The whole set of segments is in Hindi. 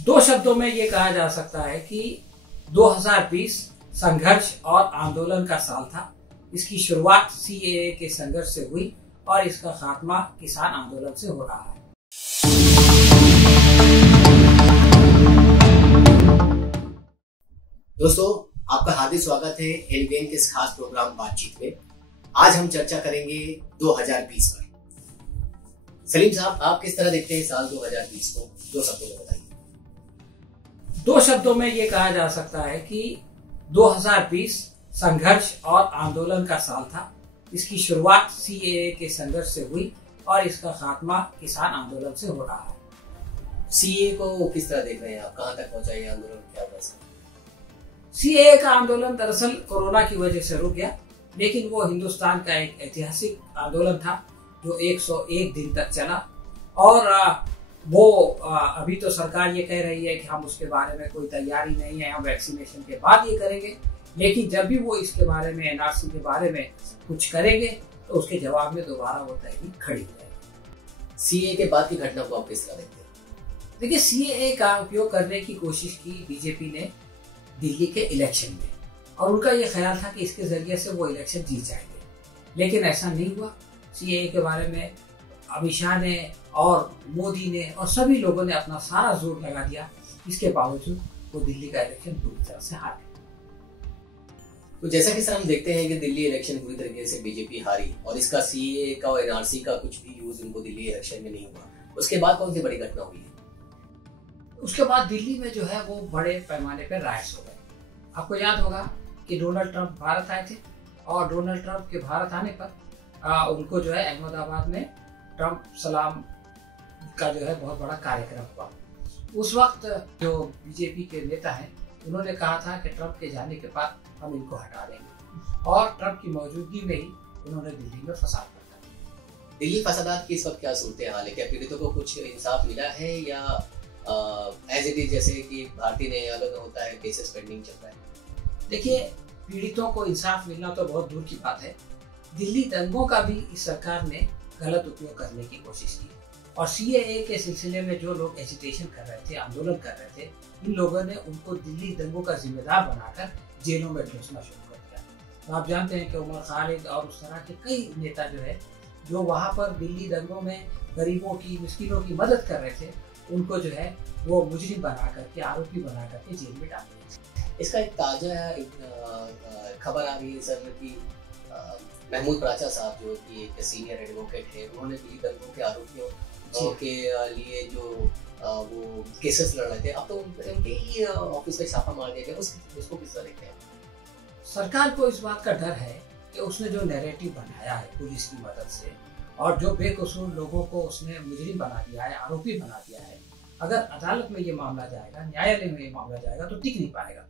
दो शब्दों में ये कहा जा सकता है कि 2020 संघर्ष और आंदोलन का साल था। इसकी शुरुआत सीएए के संघर्ष से हुई और इसका खात्मा किसान आंदोलन से हो रहा है। दोस्तों, आपका हार्दिक स्वागत है एलबीएन के इस खास प्रोग्राम बातचीत में। आज हम चर्चा करेंगे 2020 पर। सलीम साहब, आप किस तरह देखते हैं साल 2020 को? दो शब्दों में बताइए। दो शब्दों में ये कहा जा सकता है कि 2020 संघर्ष और आंदोलन का साल था। इसकी शुरुआत सीएए के संघर्ष से हुई और इसका खात्मा किसान आंदोलन से हो रहा है। सीएए को किस तरह देख रहे हैं आप? कहां तक पहुंचा ये आंदोलन? क्या हुआ? सीएए का आंदोलन दरअसल कोरोना की वजह से रुक गया, लेकिन वो हिंदुस्तान का एक ऐतिहासिक आंदोलन था जो 101 दिन तक चला। और अभी तो सरकार ये कह रही है कि हम उसके बारे में कोई तैयारी नहीं है, हम वैक्सीनेशन के बाद ये करेंगे। लेकिन जब भी वो इसके बारे में, एनआरसी के बारे में कुछ करेंगे तो उसके जवाब में दोबारा वो तहरीक खड़ी हो जाएगी। सीएए के बाद की घटना को आप किस तरह देखते हैं? देखिए, सीएए का उपयोग करने की कोशिश की बीजेपी ने दिल्ली के इलेक्शन में, और उनका ये ख्याल था कि इसके जरिए से वो इलेक्शन जीत जाएंगे, लेकिन ऐसा नहीं हुआ। सीएए के बारे में अमित शाह ने और मोदी ने और सभी लोगों ने अपना सारा जोर लगा दिया, इसके बावजूद वो दिल्ली का इलेक्शन पूरी तरह से हार गए। तो जैसा कि सर हम देखते हैं कि दिल्ली इलेक्शन पूरी तरीके से बीजेपी हारी और इसका सीएए का और एनआरसी का कुछ भी यूज उनको दिल्ली इलेक्शन में नहीं हुआ। उसके बाद कौन सी बड़ी घटना हुई है? उसके बाद दिल्ली में जो है वो बड़े पैमाने पर राइट्स हो गए। आपको याद होगा कि डोनाल्ड ट्रंप भारत आए थे और डोनाल्ड ट्रंप के भारत आने पर उनको जो है अहमदाबाद में ट्रंप सलाम का जो है बहुत बड़ा कार्यक्रम हुआ। उस वक्त जो बीजेपी के नेता हैं उन्होंने कहा था कि ट्रंप के जाने के बाद हम इनको हटा देंगे, और ट्रंप की मौजूदगी में ही उन्होंने दिल्ली में फसाद कर दिया। दिल्ली फसादात की इस वक्त क्या सूरत हाल है? क्या पीड़ितों को कुछ इंसाफ मिला है या एज इट इज जैसे कि भारतीय न्यायालय में होता है, केसेस पेंडिंग चल रहा है? देखिए, पीड़ितों को इंसाफ मिलना तो बहुत दूर की बात है। दिल्ली दंगों का भी इस सरकार ने गलत उपयोग करने की कोशिश की, और सीएए के सिलसिले में जो लोग एजिटेशन कर रहे थे, आंदोलन कर रहे थे, इन लोगों ने उनको दिल्ली दंगों का जिम्मेदार बनाकर जेलों में ठूसना शुरू कर दिया। तो आप जानते हैं कि उमर खालिद और उस तरह के कई नेता जो है, जो वहाँ पर दिल्ली दंगों में गरीबों की, मिस्किनों की मदद कर रहे थे, उनको जो है वो मुजरिम बना करके, आरोपी बना करके जेल में डाल दिया। इसका एक ताजा खबर आ रही है सर कि महमूद प्राचा साहब जो कि एक सीनियर एडवोकेट है, उन्होंने दिल्ली दंगों के आरोपियों के लिए जो वो केसेस लड़ रहे थे, अब तो उनके ही ऑफिस में छापा मार दिया गया। उसको किस तरह देखते हैं? सरकार को इस बात का डर है कि उसने जो नैरेटिव बनाया है पुलिस की मदद से, और जो बेकसूर लोगों को उसने मुजरिम बना दिया है, आरोपी बना दिया है, अगर अदालत में ये मामला जाएगा, न्यायालय में ये मामला जाएगा तो टिक नहीं पाएगा।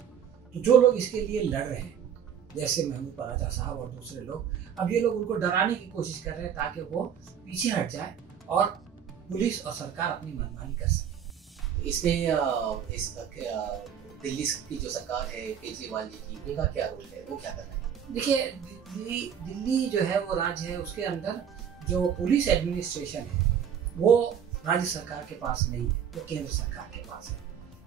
तो जो लोग इसके लिए लड़ रहे हैं, जैसे महमूद प्राचा साहब और दूसरे लोग, अब ये लोग उनको डराने की कोशिश कर रहे हैं ताकि वो पीछे हट जाए और पुलिस और सरकार अपनी मनमानी कर सके। इसमें दिल्ली की जो सरकार है, केजरीवाल जी की, उनका क्या रोल है? वो क्या कर रहे हैं? देखिए, दिल्ली जो है वो राज्य है, उसके अंदर जो पुलिस एडमिनिस्ट्रेशन है वो राज्य सरकार के पास नहीं है, वो केंद्र सरकार के पास है।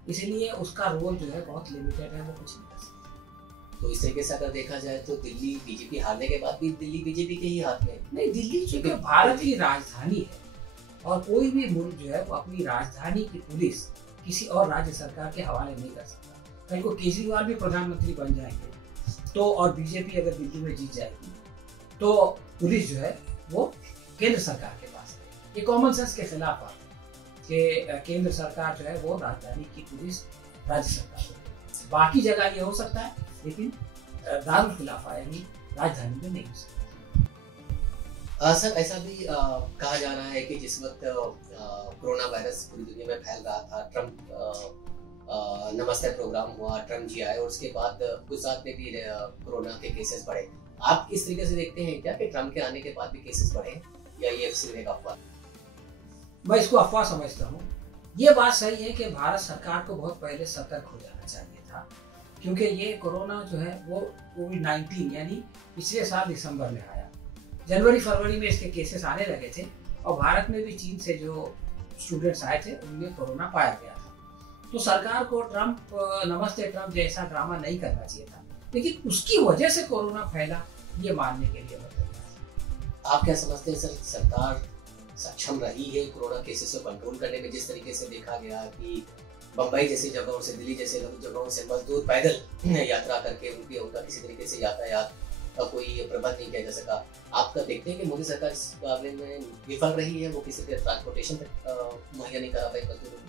इसलिए उसका रोल जो है बहुत लिमिटेड है, वो कुछ नहीं कर सकता। तो इस तरीके से अगर देखा जाए तो दिल्ली बीजेपी हारने के बाद भी दिल्ली बीजेपी के ही हाथ में नहीं। दिल्ली चूंकि भारत की राजधानी है, और कोई भी मुल्क जो है वो अपनी राजधानी की पुलिस किसी और राज्य सरकार के हवाले नहीं कर सकता। कल को केजरीवाल भी प्रधानमंत्री बन जाएंगे तो, और बीजेपी अगर दिल्ली में जीत जाएगी तो पुलिस जो है वो केंद्र सरकार के पास है। ये कॉमन सेंस के खिलाफ बात है कि केंद्र सरकार जो है वो राजधानी की पुलिस राज्य सरकार है। बाकी जगह ये हो सकता है, लेकिन दारुल खिलाफा यानी राजधानी में नहीं हो सकता। सर, ऐसा भी कहा जा रहा है कि जिस वक्त कोरोना वायरस पूरी दुनिया में फैल रहा था, ट्रंप नमस्ते प्रोग्राम हुआ, ट्रंप जी आए और उसके बाद गुजरात में भी कोरोना के केसेस बढ़े। आप किस तरीके से देखते हैं क्या कि ट्रंप के आने के बाद भी केसेस बढ़े, या ये सिर्फ एक अफवाह? मैं इसको अफवाह समझता हूँ। ये बात सही है कि भारत सरकार को बहुत पहले सतर्क हो जाना चाहिए था, क्योंकि ये कोरोना जो है वो कोविड-19 यानी पिछले साल दिसंबर में आया। जनवरी फरवरी में इसके केसेस आने लगे थे और भारत में भी चीन से जो स्टूडेंट्स आए थे उनमें कोरोना पाया गया था। तो सरकार को ट्रम्प नमस्ते ट्रम्प जैसा ड्रामा नहीं करना चाहिए था, लेकिन उसकी वजह से कोरोना फैला, ये मानने के लिए बताइए। आप क्या समझते हैं सर, सरकार सक्षम रही है कोरोना केसेस को कंट्रोल करने में? जिस तरीके से देखा गया कि बम्बई जैसी जगहों से, दिल्ली जैसे जगहों से मजदूर पैदल यात्रा करके उनका किसी तरीके से यातायात का कोई प्रबंध नहीं किया जा सका। आपका देखते हैं कि मोदी सरकार इस मामले में विफल रही है, वो किसी तरह ट्रांसपोर्टेशन मुहैया नहीं करा पाई मजदूरों को?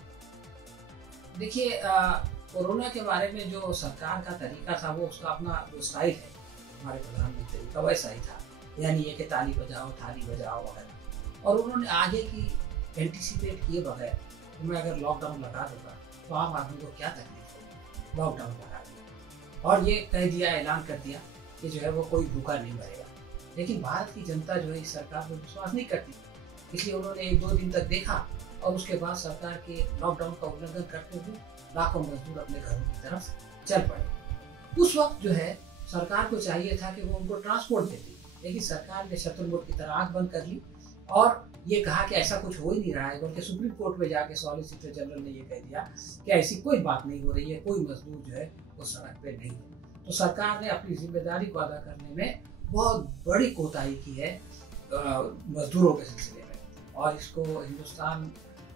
देखिए, कोरोना के बारे में जो सरकार का तरीका था, वो उसका अपना जो स्टाइल है हमारे प्रधानमंत्री का वैसा ही था, यानी ये कि ताली बजाओ थाली बजाओ वगैरह। और उन्होंने आगे की एंटिसिपेट किए बगैर मैं अगर लॉकडाउन लगा दूंगा तो आम आदमी को क्या तकलीफ होगी, लॉकडाउन लगा दिया और ये कह दिया, ऐलान कर दिया कि जो है वो कोई भूखा नहीं मरेगा। लेकिन भारत की जनता जो है इस सरकार पर विश्वास नहीं करती, इसलिए उन्होंने 1-2 दिन तक देखा और उसके बाद सरकार के लॉकडाउन का उल्लंघन करते हुए लाखों मजदूर अपने घरों की तरफ चल पड़े। उस वक्त जो है सरकार को चाहिए था कि वो उनको ट्रांसपोर्ट देती, लेकिन सरकार ने शत्रुमुर्ग की तरह आंख बंद कर ली और ये कहा कि ऐसा कुछ हो ही नहीं रहा है। बल्कि सुप्रीम कोर्ट में जाके सॉलिसिटर जनरल ने ये कह दिया कि ऐसी कोई बात नहीं हो रही है, कोई मजदूर जो है वो सड़क पे नहीं है। तो सरकार ने अपनी जिम्मेदारी को अदा करने में बहुत बड़ी कोताही की है मजदूरों के सिलसिले में, और इसको हिंदुस्तान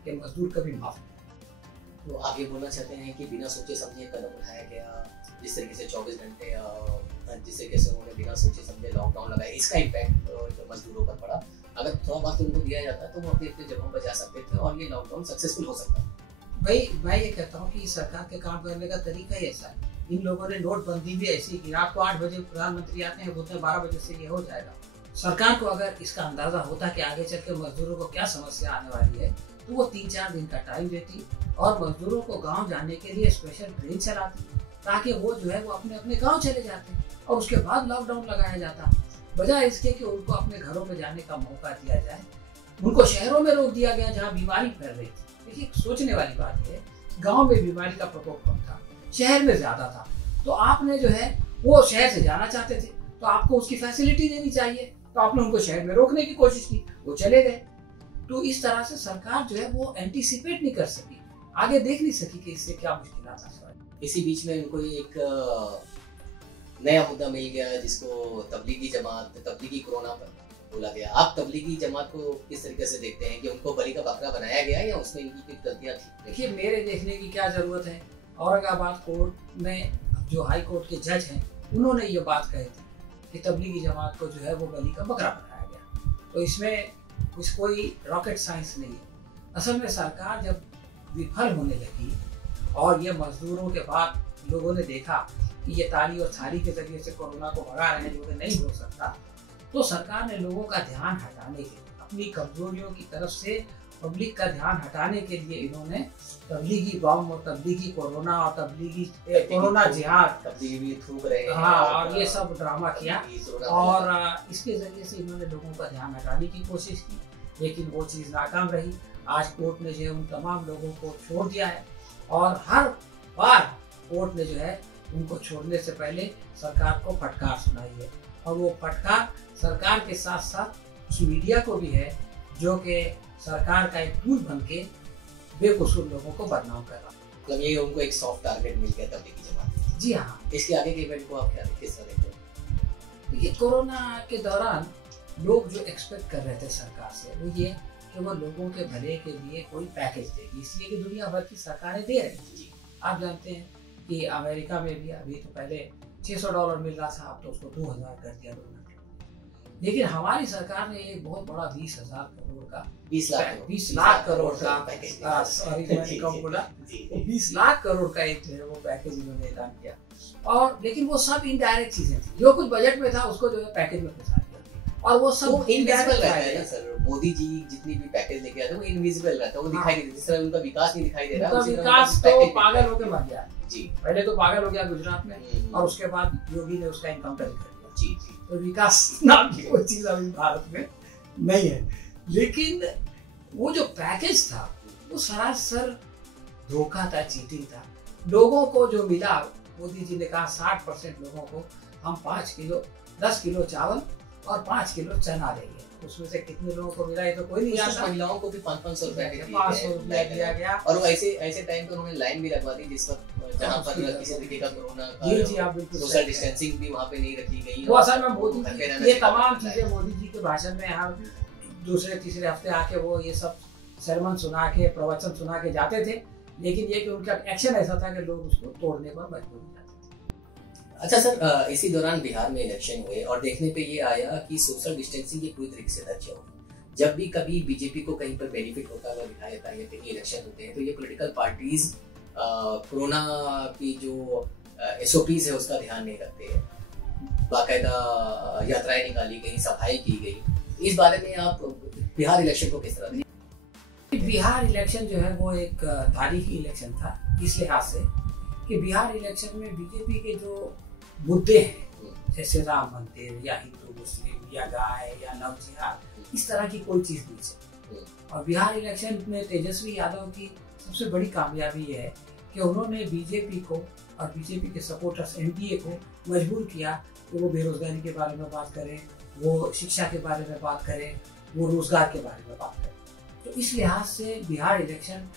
के मजदूर कभी माफ नहीं। तो आगे बोलना चाहते हैं कि बिना सोचे समझे कदम उठाया गया, जिस तरीके से 24 घंटे जिस तरीके से उन्होंने बिना सोचे समझे लॉकडाउन लगाया, इसका इम्पैक्ट मजदूरों पर पड़ा। अगर थोड़ा बहुत उनको दिया जाता तो वो अपनी अपनी जगहों पर जा सकते थे और ये लॉकडाउन सक्सेसफुल हो सकता है। भाई मैं ये कहता हूँ कि सरकार के काम करने का तरीका ही ऐसा है। इन लोगों ने नोटबंदी भी ऐसी की, रात को 8 बजे प्रधानमंत्री आते हैं, बोलते हैं 12 बजे से ये हो जाएगा। सरकार को अगर इसका अंदाजा होता कि आगे चल के मजदूरों को क्या समस्या आने वाली है तो वो 3-4 दिन का टाइम देती और मजदूरों को गाँव जाने के लिए स्पेशल ट्रेन चलाती, ताकि वो जो है वो अपने अपने गाँव चले जाते और उसके बाद लॉकडाउन लगाया जाता। बजाय इसके कि उनको अपने घरों में जाने का मौका दिया जाए, उनको शहरों में रोक दिया गया जहाँ बीमारी फैल रही थी। देखिए, सोचने वाली बात है, गांव में बीमारी का प्रकोप कम था, शहर में ज्यादा था, तो आपने जो है वो शहर से जाना चाहते थे तो आपको उसकी फैसिलिटी देनी चाहिए, तो आपने उनको शहर में रोकने की कोशिश की, वो चले गए। तो इस तरह से सरकार जो है वो एंटीसिपेट नहीं कर सकी, आगे देख नहीं सकी कि इससे क्या मुश्किल आ सकता है। इसी बीच में इनको एक नया मुद्दा मिल गया जिसको तबलीगी जमात, तबलीगी कोरोना पर बोला गया। आप तबलीगी जमात को किस तरीके से देखते हैं कि उनको बलि का बकरा बनाया गया या उसमें इनकी कुछ गलतियां थी? देखिए, मेरे देखने की क्या जरूरत है, औरंगाबाद कोर्ट में जो हाई कोर्ट के जज हैं उन्होंने ये बात कही थी कि तबलीगी जमात को जो है वो बलि का बकरा बनाया गया। तो इसमें कुछ कोई रॉकेट साइंस नहीं है। असल में सरकार जब विफल होने लगी और ये मजदूरों के बाद लोगों ने देखा कि ये ताली और थाली के जरिए से कोरोना को भगा रहे हैं, जो कि नहीं हो सकता, तो सरकार ने लोगों का ध्यान हटाने के लिए, अपनी कमजोरियों की तरफ से पब्लिक का ध्यान हटाने के लिए इन्होंने तबलीगी बम और तबलीगी कोरोना और तबलीगी कोरोना जिहाद, तबलीगी थूक रहे हैं, हाँ, और ये सब ड्रामा किया और इसके जरिए से इन्होंने लोगों का ध्यान हटाने की कोशिश की, लेकिन वो चीज़ नाकाम रही। आज कोर्ट ने जो है उन तमाम लोगों को छोड़ दिया है और हर बार कोर्ट ने जो है उनको छोड़ने से पहले सरकार को फटकार सुनाई है, और वो फटकार सरकार के साथ साथ उस मीडिया को भी है जो कि सरकार का एक टूल बन के बेकसूर लोगों को बदनाम कर रहा है। मतलब ये उनको एक सॉफ्ट टारगेट मिल गया तबलीगी जमात। जी हाँ। इसके आगे के इवेंट को आप क्या किस तरह देखते हैं? देखिए, कोरोना के दौरान लोग जो एक्सपेक्ट कर रहे थे सरकार से वो ये कि वो लोगों के भले के लिए कोई पैकेज देगी, इसलिए कि दुनिया भर की सरकारें दे रही थी। आप जानते हैं कि अमेरिका में भी अभी तो पहले $600 मिल रहा था, अब तो उसको 2000 कर दिया $2 लाख। लेकिन हमारी सरकार ने एक बहुत बड़ा 20,000 करोड़ का 20 लाख करोड़ का सॉरी मैंने कम बोला 20 लाख करोड़ का एक जो है वो पैकेज इन्होंने ऐलान किया। और लेकिन वो सब इनडायरेक्ट चीजें थी, जो कुछ बजट में था उसको जो है पैकेज में फंसा दिया, और वो सब इनविजिबल रहता है ना सर। मोदी जी जितनी भी पैकेज लेके आते हैं वो इनविजिबल रहता है, वो दिखाई नहीं देता। जिस तरह उनका विकास नहीं दिखाई दे रहा है, विकास तो पागल होकर मर गया जी। पहले तो पागल हो गया गुजरात में, और उसके बाद योगी ने उसका इनकाउंटर कर दिया जी जी। तो विकास नाम की कोई चीज अभी भारत में नहीं है। लेकिन वो जो पैकेज था वो सरासर धोखा था, चीटिंग था। लोगों को जो मिला, मोदी जी ने कहा 60% लोगों को हम 5 किलो 10 किलो चावल और 5 किलो चना देंगे। उसमें से कितने लोगों को मिला ये तो कोई नहीं जानता। महिलाओं को भी 500 रुपए 500 रुपया दिया गया। और वो ऐसे टाइम पे उन्होंने लाइन भी लगवा दी जिस वक्त जहाँ पर किसी तरीके का कोरोना का जी आप बिल्कुल सोशल डिस्टेंसिंग भी वहाँ पे नहीं रखी गई। वो असल में मोदी जी ये तमाम चीजें मोदी जी के भाषण में हम दूसरे तीसरे हफ्ते आके वो ये सब सरमन सुना के प्रवचन सुना के जाते थे, लेकिन ये कि उनका एक्शन ऐसा था कि लोग उसको तोड़ने पर मजबूर हो जाते थे। अच्छा सर, इसी दौरान बिहार में इलेक्शन हुए और देखने पे ये आया कि सोशल डिस्टेंसिंग ये पूरी तरीके से रखी होगी। जब भी कभी बीजेपी को कहीं पर बेनिफिट होता हुआ दिखाई देता है, कहीं इलेक्शन होते हैं तो ये पॉलिटिकल पार्टीज कोरोना की जो SOPs है उसका ध्यान नहीं रखते हैं। बाकायदा यात्राएं निकाली गई, सभाएं की गई। इस बारे में आप बिहार इलेक्शन को किस तरह देखते? बिहार इलेक्शन जो है वो एक तारीखी इलेक्शन था इस लिहाज से कि बिहार इलेक्शन में बीजेपी के जो मुद्दे हैं जैसे राम मंदिर या हिंदू मुस्लिम या गाय या नवजिहाद, इस तरह की कोई चीज नहीं चली। और बिहार इलेक्शन में तेजस्वी यादव की सबसे बड़ी कामयाबी है कि उन्होंने बीजेपी को और बीजेपी के सपोर्टर्स NDA को मजबूर किया कि वो बेरोजगारी के बारे में बात करें, वो शिक्षा के बारे में बात करें, वो रोजगार के बारे में बात करें। तो इस लिहाज से बिहार इलेक्शन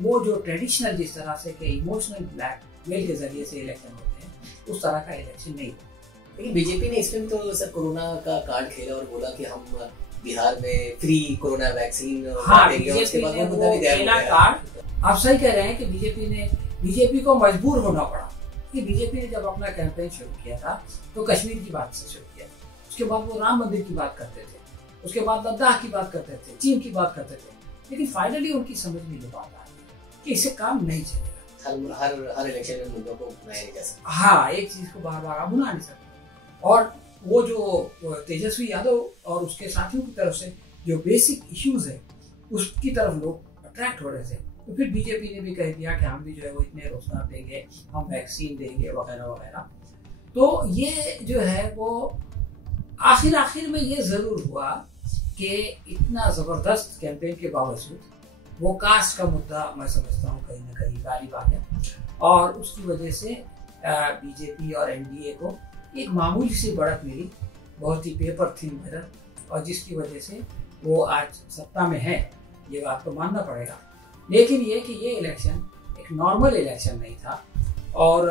वो जो ट्रेडिशनल जिस तरह से कि इमोशनल ब्लैकमेल के जरिए से इलेक्शन होते हैं उस तरह का इलेक्शन नहीं। लेकिन बीजेपी ने इसमें तो सर कोरोना का कार्ड खेला और बोला कि हम बिहार में फ्री कोरोना वैक्सीन देंगे। उसके बाद वो खेला कार्ड। आप सही कह रहे हैं कि बीजेपी को मजबूर होना पड़ा कि बीजेपी ने जब अपना कैंपेन शुरू किया था तो कश्मीर की बात से शुरू किया था, उसके बाद वो राम मंदिर की बात करते थे, उसके बाद लद्दाख की बात करते थे, चीन की बात करते थे, लेकिन फाइनली उनकी समझ में ये बात आ गई कि इससे काम नहीं चलेगा। हर इलेक्शन में मुद्दों को भुनाया नहीं जा सकता। हाँ, एक चीज को बार बार आप भुना नहीं सकते। और वो जो तेजस्वी यादव और उसके साथियों की तरफ से जो बेसिक इश्यूज है उसकी तरफ लोग अट्रैक्ट हो रहे थे। तो फिर बीजेपी ने भी कह दिया कि हम भी जो है वो इतने रोजगार देंगे, हम वैक्सीन देंगे वगैरह वगैरह। तो ये जो है वो आखिर में ये जरूर हुआ कि इतना जबरदस्त कैंपेन के बावजूद वो कास्ट का मुद्दा मैं समझता हूँ कहीं ना कहीं गालिब आ गया और उसकी वजह से बीजेपी और NDA को एक मामूली सी बढ़त मिली, बहुत ही पेपर थिन बढ़त, और जिसकी वजह से वो आज सत्ता में है, ये बात तो मानना पड़ेगा। लेकिन ये कि ये इलेक्शन एक नॉर्मल इलेक्शन नहीं था और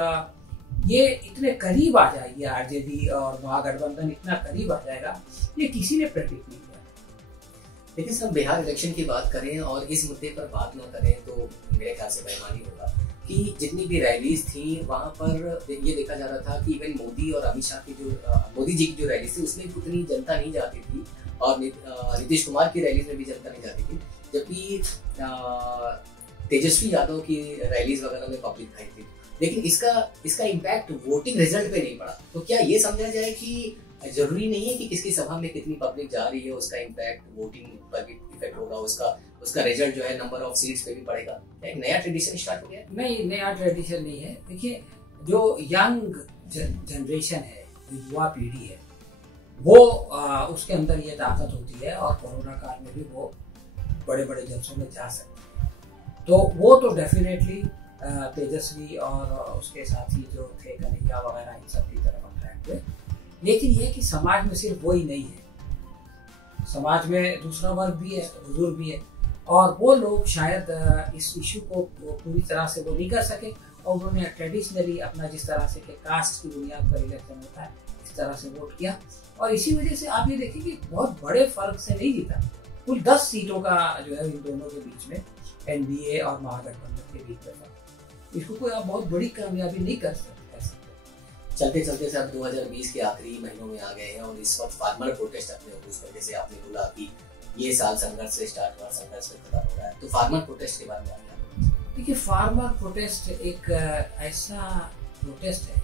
ये इतने करीब आ जाएगी RJD और महागठबंधन इतना करीब आ जाएगा ये किसी ने प्रेडिक्ट नहीं किया। लेकिन सर बिहार इलेक्शन की बात करें और इस मुद्दे पर बात ना करें तो मेरे ख्याल से बेईमानी होगा कि जितनी भी रैलीज थी वहाँ पर ये देखा जा रहा था कि इवन मोदी और अमित शाह की जो मोदी जी की जो रैलीज थी उसमें उतनी जनता नहीं जाती थी और नीतीश कुमार की रैलीज में भी जनता नहीं जाती थी, जबकि तेजस्वी यादव की रैलीज वगैरह में पब्लिक आई थी। लेकिन इसका इम्पैक्ट वोटिंग रिजल्ट पे नहीं पड़ा। तो क्या ये समझा जाए कि जरूरी नहीं है कि किसकी सभा में कितनी पब्लिक जा रही है उसका इम्पैक्ट वोटिंग पर भी इफेक्ट होगा, उसका रिजल्ट जो है नंबर ऑफ सीट्स पे भी पड़ेगा? एक नया ट्रेडिशन स्टार्ट हो गया? नहीं, नया ट्रेडिशन नहीं है। देखिए, जो यंग जनरेशन है, युवा पीढ़ी है, वो उसके अंदर ये ताकत होती है और कोरोना काल में भी वो बड़े बड़े जलसों में जा सकते हैं। तो वो तो डेफिनेटली तेजस्वी और उसके साथी जो थे कन्हैया वगैरह इन सब की तरफ अट्रैक्ट हुए। लेकिन ये कि समाज में सिर्फ वही नहीं है, समाज में दूसरा वर्ग भी है, बुजुर्ग भी है, और वो लोग शायद इस इशू को पूरी तरह से वो नहीं कर सके और उन्होंने ट्रेडिशनली अपना जिस तरह से कि कास्ट की बुनियाद पर इलेक्शन होता है इस तरह से वोट किया और इसी वजह से आप ये देखिए कि बहुत बड़े फर्क से नहीं जीता। कुल 10 सीटों का जो है इन दोनों के बीच में NDA और महागठबंधन के बीच में था। इसको कोई आप बहुत बड़ी कामयाबी नहीं कर सकते। चलते चलते से अब 2020 के आखिरी महीनों में आ गए हैं और इस वक्त फार्मर प्रोटेस्ट अपने उस पर, जैसे आपने बोला कि ये साल संघर्ष से स्टार्ट हुआ, संघर्ष से खत्म हो रहा है, तो फार्मर प्रोटेस्ट के बारे में क्या? देखिए, फार्मर प्रोटेस्ट एक ऐसा प्रोटेस्ट है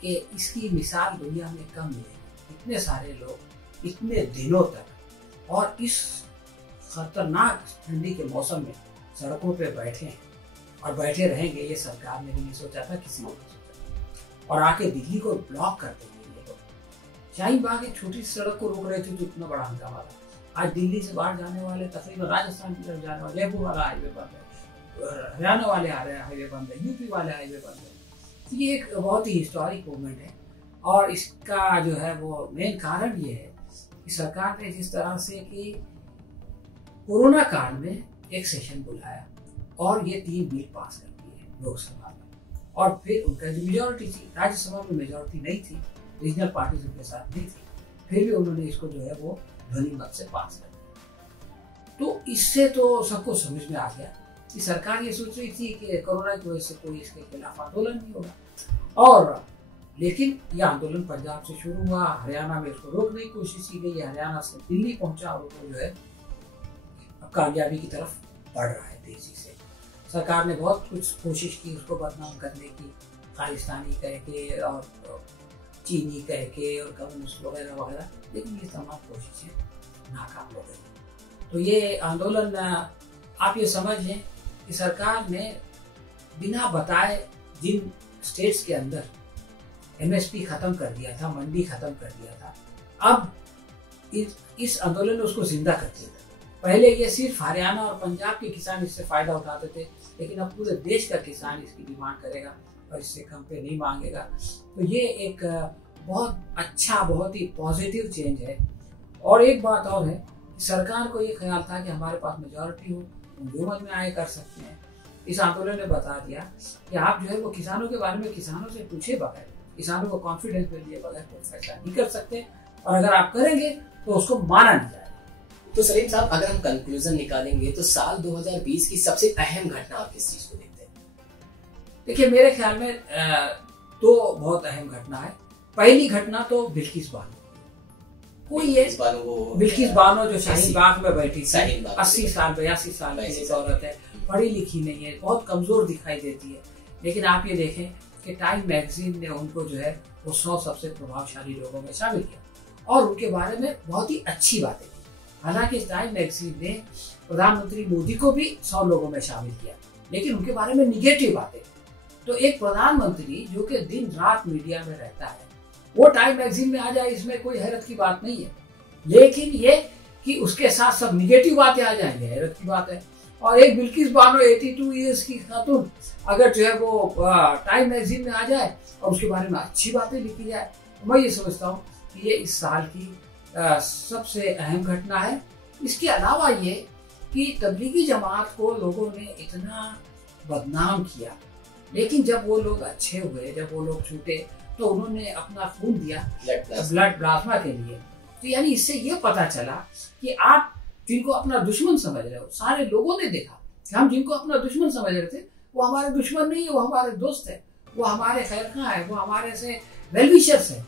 कि इसकी मिसाल दुनिया में कम मिलेगी। इतने सारे लोग इतने दिनों तक और इस खतरनाक ठंडी के मौसम में सड़कों पे बैठे हैं और बैठे रहेंगे, ये सरकार ने भी नहीं सोचा था, किसी ने नहीं सोचा। और आके दिल्ली को ब्लॉक कर देंगे ये लोग। शाहीन बाग एक छोटी सी सड़क को रोक रहे थे तो इतना बड़ा हंगामा था। आज दिल्ली से बाहर जाने वाले, तकरीबन राजस्थान की तरफ जाने वाले, जयपुर वाला हाईवे बंद है, हरियाणा वाले आ रहे हाईवे बंद है, यूपी वाले हाईवे बंद है। तो ये एक बहुत ही हिस्टोरिक मूवमेंट है और इसका जो है वो मेन कारण ये है कि सरकार ने जिस तरह से कि कोरोना काल में एक सेशन बुलाया और ये 3 बिल पास कर दिए लोकसभा में, और फिर उनका जो मेजोरिटी थी, राज्यसभा में मेजोरिटी नहीं थी, रीजनल पार्टीज उनके साथ नहीं थी, फिर भी उन्होंने इसको जो है वो ध्वनि मत से पास कर दिया। तो इससे तो सबको समझ में आ गया कि सरकार ये सोच रही थी कि कोरोना की वजह से कोई इसके खिलाफ आंदोलन नहीं होगा, और लेकिन यह आंदोलन पंजाब से शुरू हुआ, हरियाणा में इसको रोकने की कोशिश की गई, हरियाणा से दिल्ली पहुंचा और वो जो है अब कामयाबी की तरफ बढ़ रहा है तेजी से। सरकार ने बहुत कुछ कोशिश की उसको बदनाम करने की, खालिस्तानी कह के और चीनी कह के और कम्युनिस्ट वगैरह वगैरह, लेकिन ये तमाम कोशिशें नाकाम हो गई। तो ये आंदोलन आप ये समझ लें कि सरकार ने बिना बताए जिन स्टेट्स के अंदर एमएसपी खत्म कर दिया था, मंडी खत्म कर दिया था, अब इस आंदोलन ने उसको जिंदा कर दिया। पहले ये सिर्फ हरियाणा और पंजाब के किसान इससे फायदा उठाते थे, लेकिन अब पूरे देश का किसान इसकी डिमांड करेगा और इससे कम पे नहीं मांगेगा। तो ये एक बहुत अच्छा, बहुत ही पॉजिटिव चेंज है। और एक बात और है, सरकार को ये ख्याल था कि हमारे पास मेजोरिटी हो, हुकूमत में आए कर सकते हैं। इस आंदोलन ने बता दिया कि आप जो है वो किसानों के बारे में किसानों से पूछे बगैर, किसानों को कॉन्फिडेंस में लिए बगैर कोई फैसला नहीं कर सकते, और अगर आप करेंगे तो उसको माना नहीं जाएगा। तो सलीम साहब, अगर हम कंक्लूजन निकालेंगे तो साल 2020 की सबसे अहम घटना आप किस चीज को देखते हैं? देखिए, मेरे ख्याल में 2 बहुत अहम घटना है। पहली घटना तो बिल्किस बानो, कोई ये बिल्किस बानो जो शाहीन बाग में बैठी थी, 80 साल 82 साल की एक औरत है, पढ़ी लिखी नहीं है, बहुत कमजोर दिखाई देती है, लेकिन आप ये देखें कि टाइम मैगजीन ने उनको जो है वो 100 सबसे प्रभावशाली लोगों में शामिल किया और उनके बारे में बहुत ही अच्छी बातें की। हालांकि टाइम मैगजीन ने प्रधानमंत्री मोदी को भी 100 लोगों में शामिल किया, लेकिन उनके बारे में निगेटिव बातें। तो एक प्रधानमंत्री जो कि दिन रात मीडिया में रहता है, वो टाइम मैगजीन में आ जाए, इसमें कोई हैरत की बात नहीं है, लेकिन ये कि उसके साथ सब निगेटिव बातें आ जाएंगे, हैरत की बात है। और एक बिल्किस बानो 82 ईयर्स की खातून अगर जो है वो टाइम मैगजीन में आ जाए और उसके बारे में अच्छी बातें लिखी जाए, तो मैं ये समझता हूँ कि ये इस साल की सबसे अहम घटना है। इसके अलावा ये कि तबलीगी जमात को लोगों ने इतना बदनाम किया, लेकिन जब वो लोग अच्छे हुए, जब वो लोग छूटे, तो उन्होंने अपना खून दिया ब्लड प्लाज्मा के लिए। तो यानी इससे ये पता चला कि आप जिनको अपना दुश्मन समझ रहे हो, सारे लोगों ने देखा कि हम जिनको अपना दुश्मन समझ रहे थे वो हमारे दुश्मन नहीं है, वो हमारे दोस्त है, वो हमारे खैरखा है, वो हमारे से वेलविशर्स है।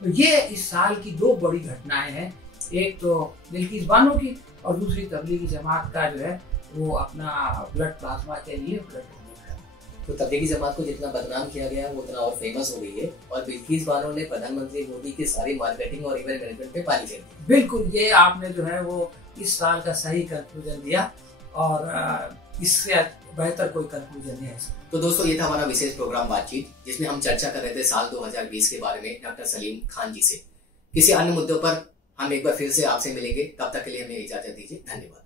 तो ये इस साल की 2 बड़ी घटनाएं हैं, एक तो बिल्किस बानो की और दूसरी तबलीगी जमात का जो है वो अपना ब्लड प्लाज्मा के लिए ब्लड। तो तबलीगी जमात को जितना बदनाम किया गया वो उतना और फेमस हो गई है, और बिल्किस बानो ने प्रधानमंत्री मोदी की सारी मार्केटिंग और इवेंट मैनेजमेंट पे पानी फेर दी। बिल्कुल, ये आपने जो है वो इस साल का सही कंक्लूजन दिया, और इससे बेहतर कोई कंक्लूजन नहीं है। तो दोस्तों, ये था हमारा विशेष प्रोग्राम बातचीत, जिसमें हम चर्चा कर रहे थे साल 2020 के बारे में डॉक्टर सलीम खान जी से। किसी अन्य मुद्दों पर हम एक बार फिर से आपसे मिलेंगे, तब तक के लिए हमें इजाजत दीजिए। धन्यवाद।